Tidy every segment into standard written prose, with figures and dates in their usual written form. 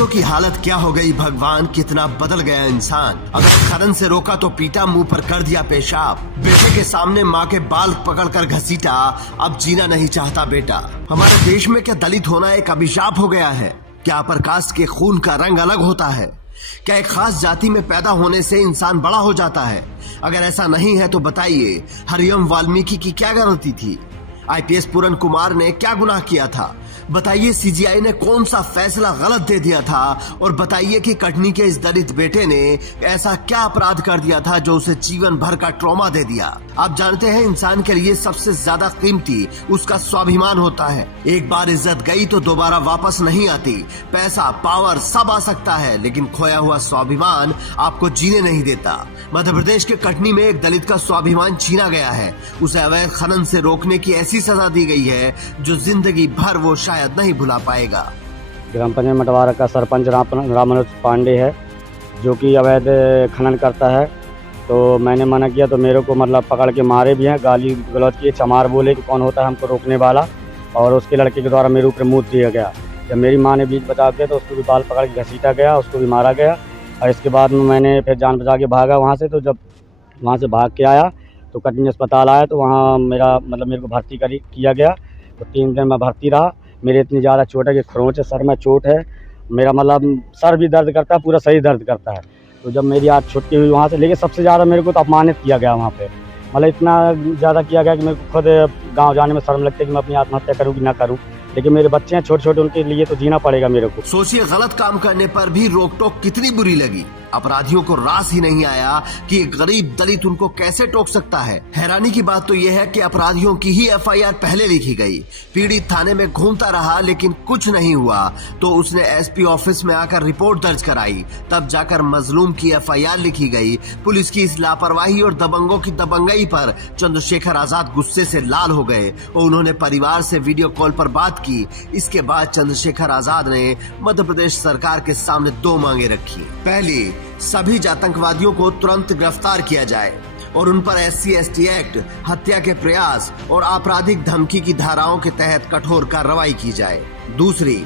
दलितों की हालत क्या हो गई भगवान, कितना बदल गया इंसान। अगर खनन से रोका तो पीटा, मुंह पर कर दिया पेशाब। बेटे के सामने माँ के बाल पकड़कर घसीटा, अब जीना नहीं चाहता बेटा। हमारे देश में क्या दलित होना एक अभिशाप हो गया है? क्या अपर कास्ट के खून का रंग अलग होता है? क्या एक खास जाति में पैदा होने से इंसान बड़ा हो जाता है? अगर ऐसा नहीं है तो बताइए, हरिओम वाल्मीकि की क्या गलती थी? आईपीएस पूरन कुमार ने क्या गुनाह किया था? बताइए, सीजीआई ने कौन सा फैसला गलत दे दिया था? और बताइए कि कटनी के इस दलित बेटे ने ऐसा क्या अपराध कर दिया था जो उसे जीवन भर का ट्रॉमा दे दिया? आप जानते हैं, इंसान के लिए सबसे ज्यादा कीमती उसका स्वाभिमान होता है। एक बार इज्जत गई तो दोबारा वापस नहीं आती। पैसा, पावर सब आ सकता है, लेकिन खोया हुआ स्वाभिमान आपको जीने नहीं देता। मध्य प्रदेश के कटनी में एक दलित का स्वाभिमान छीना गया है। उसे अवैध खनन से रोकने की ऐसी सजा दी गई है जो जिंदगी भर वो शायद नहीं भुला पाएगा। ग्राम पंचायत मटवारा का सरपंच राममनोज पांडे है, जो कि अवैध खनन करता है। तो मैंने मना किया तो मेरे को मतलब पकड़ के मारे भी हैं, गाली गलौज किए, चमार बोले कि कौन होता है हमको रोकने वाला। और उसके लड़के के द्वारा मेरे ऊपर मुँह दिया गया। जब मेरी माँ ने बीच बचा के तो उसको भी बाल पकड़ के घसीटा गया, उसको भी मारा गया। और इसके बाद में मैंने फिर जान बचा के भागा वहाँ से। तो जब वहाँ से भाग के आया तो कटनी अस्पताल आया तो वहाँ मेरे को भर्ती किया गया। तो 3 दिन मैं भर्ती रहा। मेरे इतनी ज़्यादा चोट है कि खरोंच है, सर में चोट है। मेरा सर भी दर्द करता है, पूरा शरीर दर्द करता है। तो जब मेरी आज छुट्टी हुई वहाँ से, लेकिन सबसे ज़्यादा मेरे को तो अपमानित किया गया वहाँ पे। इतना ज़्यादा किया गया कि मेरे को खुद गाँव जाने में शर्म लगती है कि मैं अपनी आत्महत्या करूँ कि ना करूँ। लेकिन मेरे बच्चे हैं छोटे छोटे, उनके लिए तो जीना पड़ेगा मेरे को। सोचिए, गलत काम करने पर भी रोक टोक कितनी बुरी लगी। अपराधियों को रास ही नहीं आया कि एक गरीब दलित उनको कैसे टोक सकता है। हैरानी की बात तो यह है कि अपराधियों की ही एफआईआर पहले लिखी गई। पीड़ित थाने में घूमता रहा लेकिन कुछ नहीं हुआ, तो उसने एसपी ऑफिस में आकर रिपोर्ट दर्ज कराई। तब जाकर मजलूम की एफआईआर लिखी गई। पुलिस की इस लापरवाही और दबंगों की दबंगई पर चंद्रशेखर आजाद गुस्से से लाल हो गए और उन्होंने परिवार से वीडियो कॉल पर बात की। इसके बाद चंद्रशेखर आजाद ने मध्य प्रदेश सरकार के सामने 2 मांगे रखी। पहली, सभी आतंकवादियों को तुरंत गिरफ्तार किया जाए और उन पर SC/ST एक्ट, हत्या के प्रयास और आपराधिक धमकी की धाराओं के तहत कठोर कार्रवाई की जाए। दूसरी,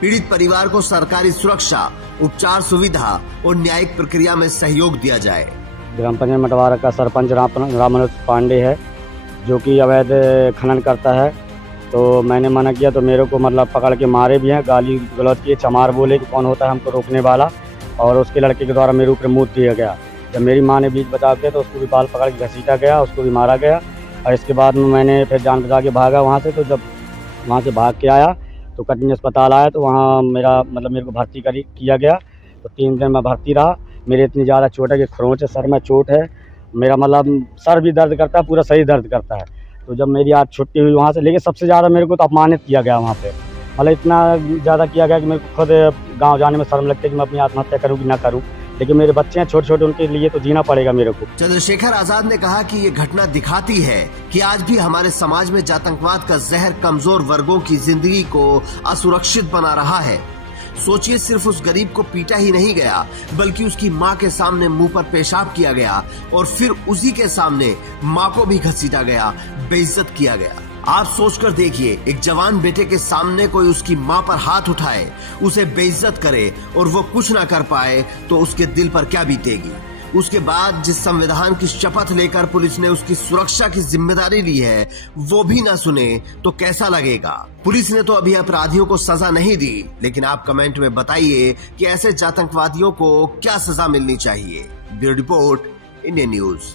पीड़ित परिवार को सरकारी सुरक्षा, उपचार सुविधा और न्यायिक प्रक्रिया में सहयोग दिया जाए। ग्राम पंचायत मटवारा का सरपंच राममनोज पांडे है, जो कि अवैध खनन करता है। तो मैंने मना किया तो मेरे को पकड़ के मारे भी हैं, गाली गलौज किए, चमार बोले कि कौन होता है हमको रोकने वाला। और उसके लड़के के द्वारा मेरे ऊपर मुँह दिया गया। जब मेरी माँ ने बीच बचा के तो उसको भी बाल पकड़ के घसीटा गया, उसको भी मारा गया। और इसके बाद में मैंने फिर जान बचा के भागा वहाँ से। तो जब वहाँ से भाग के आया तो कटनी अस्पताल आया तो वहाँ मेरे को भर्ती किया गया। तो 3 दिन मैं भर्ती रहा। मेरे इतनी ज़्यादा चोट है कि खरोंच है, सर में चोट है। मेरा सर भी दर्द करता है, पूरा शरीर दर्द करता है। तो जब मेरी आज छुट्टी हुई वहाँ से, लेकिन सबसे ज़्यादा मेरे को तो अपमानित किया गया वहाँ पे। इतना ज़्यादा किया गया कि मेरे को खुद गाँव जाने में शर्म लगती है कि मैं अपनी आत्महत्या करूँ कि ना करूँ। लेकिन मेरे बच्चे हैं छोटे छोटे, उनके लिए तो जीना पड़ेगा मेरे को। चंद्रशेखर आजाद ने कहा कि ये घटना दिखाती है कि आज भी हमारे समाज में आतंकवाद का जहर कमजोर वर्गों की जिंदगी को असुरक्षित बना रहा है। सोचिए, सिर्फ उस गरीब को पीटा ही नहीं गया, बल्कि उसकी माँ के सामने मुंह पर पेशाब किया गया और फिर उसी के सामने माँ को भी घसीटा गया, बेइज्जत किया गया। आप सोचकर देखिए, एक जवान बेटे के सामने कोई उसकी माँ पर हाथ उठाए, उसे बेइज्जत करे और वो कुछ ना कर पाए तो उसके दिल पर क्या बीतेगी। उसके बाद जिस संविधान की शपथ लेकर पुलिस ने उसकी सुरक्षा की जिम्मेदारी ली है, वो भी ना सुने तो कैसा लगेगा। पुलिस ने तो अभी अपराधियों को सजा नहीं दी, लेकिन आप कमेंट में बताइए कि ऐसे आतंकवादियों को क्या सजा मिलनी चाहिए। Bureau report, Indian news.